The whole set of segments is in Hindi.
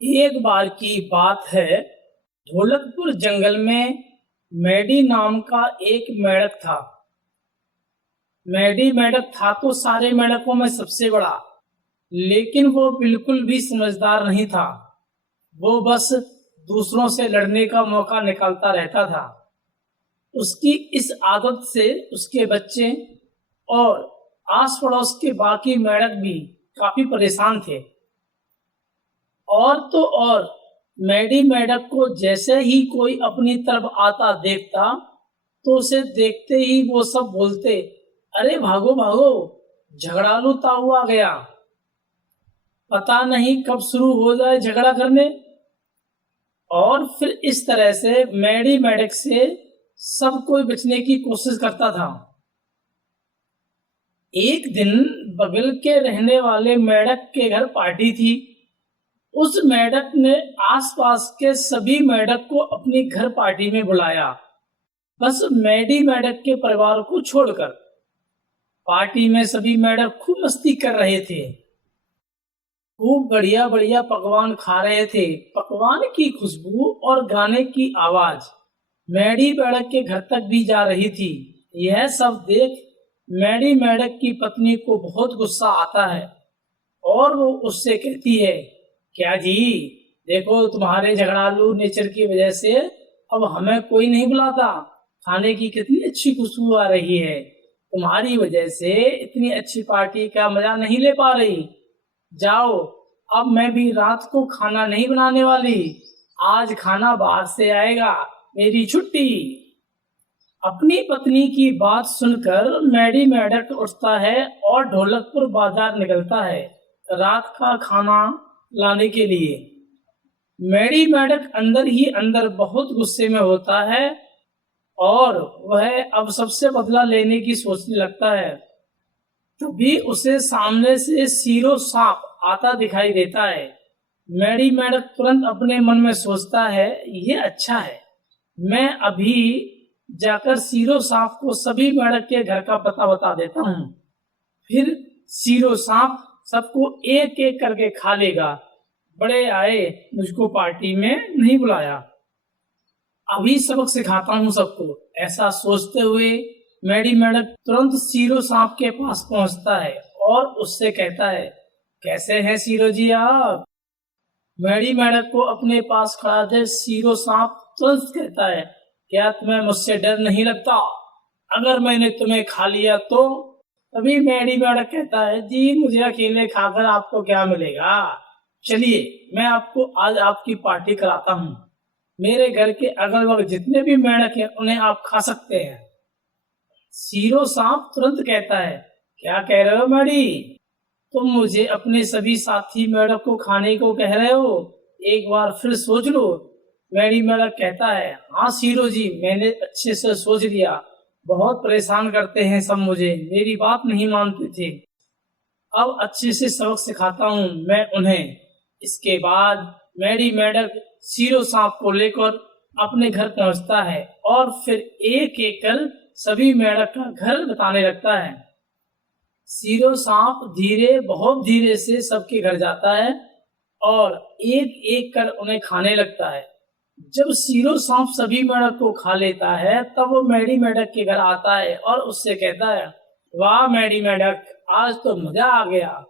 एक बार की बात है। ढोलकपुर जंगल में मैडी नाम का एक मेंढक था। मैडी मेंढक था तो सारे मेंढकों में सबसे बड़ा, लेकिन वो बिल्कुल भी समझदार नहीं था। वो बस दूसरों से लड़ने का मौका निकालता रहता था। उसकी इस आदत से उसके बच्चे और आस पड़ोस के बाकी मेंढक भी काफी परेशान थे। और तो और मैडी मेंढक को जैसे ही कोई अपनी तरफ आता देखता तो उसे देखते ही वो सब बोलते, अरे भागो भागो, झगड़ालू ताऊ आ गया। पता नहीं कब शुरू हो जाए झगड़ा करने। और फिर इस तरह से मैडी मेंढक से सब कोई बचने की कोशिश करता था। एक दिन बगल के रहने वाले मेंढक के घर पार्टी थी। उस मेंढक ने आसपास के सभी मेंढक को अपनी घर पार्टी में बुलाया, बस मैडी मेंढक के परिवार को छोड़कर। पार्टी में सभी मेंढक खूब मस्ती कर रहे थे, खूब बढ़िया बढ़िया पकवान खा रहे थे। पकवान की खुशबू और गाने की आवाज मैडी मेंढक के घर तक भी जा रही थी। यह सब देख मैडी मेंढक की पत्नी को बहुत गुस्सा आता है और वो उससे कहती है, क्या जी, देखो तुम्हारे झगड़ालू नेचर की वजह से अब हमें कोई नहीं बुलाता। खाने की कितनी अच्छी खुशबू आ रही है। तुम्हारी वजह से इतनी अच्छी पार्टी का मजा नहीं ले पा रही। जाओ, अब मैं भी रात को खाना नहीं बनाने वाली। आज खाना बाहर से आएगा, मेरी छुट्टी। अपनी पत्नी की बात सुनकर मैडी मेंढक उठता है और ढोलकपुर बाजार निकलता है रात का खाना लाने के लिए। मैडी मेंढक अंदर ही अंदर बहुत गुस्से में होता है और वह अब सबसे बदला लेने की सोचने लगता है। तभी उसे सामने से सीरो सांप आता दिखाई देता है। मैडी मेंढक तुरंत अपने मन में सोचता है, ये अच्छा है, मैं अभी जाकर सीरो सांप को सभी मेंढक के घर का पता बता देता हूँ। फिर सीरो सांप सबको एक एक करके खा लेगा। बड़े आए, मुझको पार्टी में नहीं बुलाया, अभी सबक सिखाता हूँ सबको। ऐसा सोचते हुए मैडी मेंढक तुरंत सीरो सांप के पास पहुंचता है और उससे कहता है, कैसे हैं सीरो जी आप। मैडी मेंढक को अपने पास खड़ा देख सीरो सांप तुरंत कहता है, क्या तुम्हें मुझसे डर नहीं लगता? अगर मैंने तुम्हें खा लिया तो? तभी मैडी मेंढक कहता है, जी मुझे अकेले खाकर आपको क्या मिलेगा। चलिए, मैं आपको आज आपकी पार्टी कराता हूँ। मेरे घर के अगल बगल जितने भी मेंढक हैं उन्हें आप खा सकते हैं। सीरो सांप तुरंत कहता है, क्या कह रहे हो मैडी, तुम मुझे अपने सभी साथी मेंढक को खाने को कह रहे हो? एक बार फिर सोच लो। मैडी मेंढक कहता है, हाँ सीरो जी, मैंने अच्छे से सोच लिया। बहुत परेशान करते हैं सब मुझे, मेरी बात नहीं मानते थे। अब अच्छे से सबक सिखाता हूँ मैं उन्हें। इसके बाद मैडी मेंढक सीरो सांप को लेकर अपने घर पहुंचता है और फिर एक एक कर सभी मेंढक का घर बताने लगता है। सीरो सांप बहुत धीरे से सबके घर जाता है और एक एक कर उन्हें खाने लगता है। जब सीरो सांप सभी मेंढक को खा लेता है तब वो मैडी मेंढक के घर आता है और उससे कहता है, वाह मैडी मेंढक, आज तो मजा आ गया,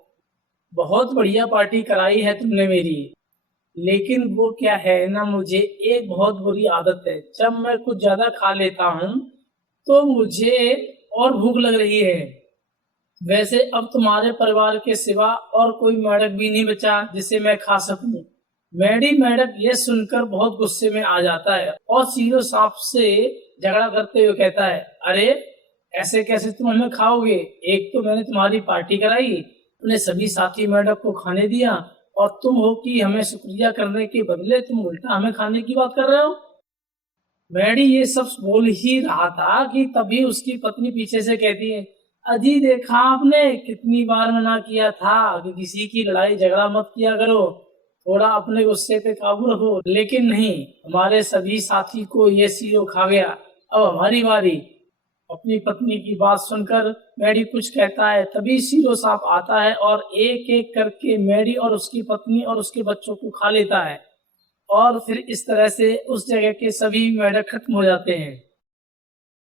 बहुत बढ़िया पार्टी कराई है तुमने मेरी। लेकिन वो क्या है ना, मुझे एक बहुत बुरी आदत है, जब मैं कुछ ज्यादा खा लेता हूँ तो मुझे और भूख लग रही है। वैसे अब तुम्हारे परिवार के सिवा और कोई मेंढक भी नहीं बचा जिसे मैं खा सकूं। मैडी मेंढक ये सुनकर बहुत गुस्से में आ जाता है और सीरो सांप से झगड़ा करते हुए कहता है, अरे ऐसे कैसे तुम हमें खाओगे? एक तो मैंने तुम्हारी पार्टी कराई, अपने सभी साथी मेंढक को खाने दिया, और तुम हो कि हमें शुक्रिया करने के बदले तुम उल्टा हमें खाने की बात कर रहे हो। मैडी ये सब बोल ही रहा था कि तभी उसकी पत्नी पीछे से कहती है, अजी देखा आपने, कितनी बार मना किया था कि किसी की लड़ाई झगड़ा मत किया करो, थोड़ा अपने गुस्से पे काबू रखो। लेकिन नहीं, हमारे सभी साथी को ये सीरो खा गया, अब हमारी बारी। अपनी पत्नी की बात सुनकर मैडी कुछ कहता है, तभी सीरो सांप आता है और एक एक करके मैडी और उसकी पत्नी और उसके बच्चों को खा लेता है और फिर इस तरह से उस जगह के सभी मेंढक खत्म हो जाते हैं।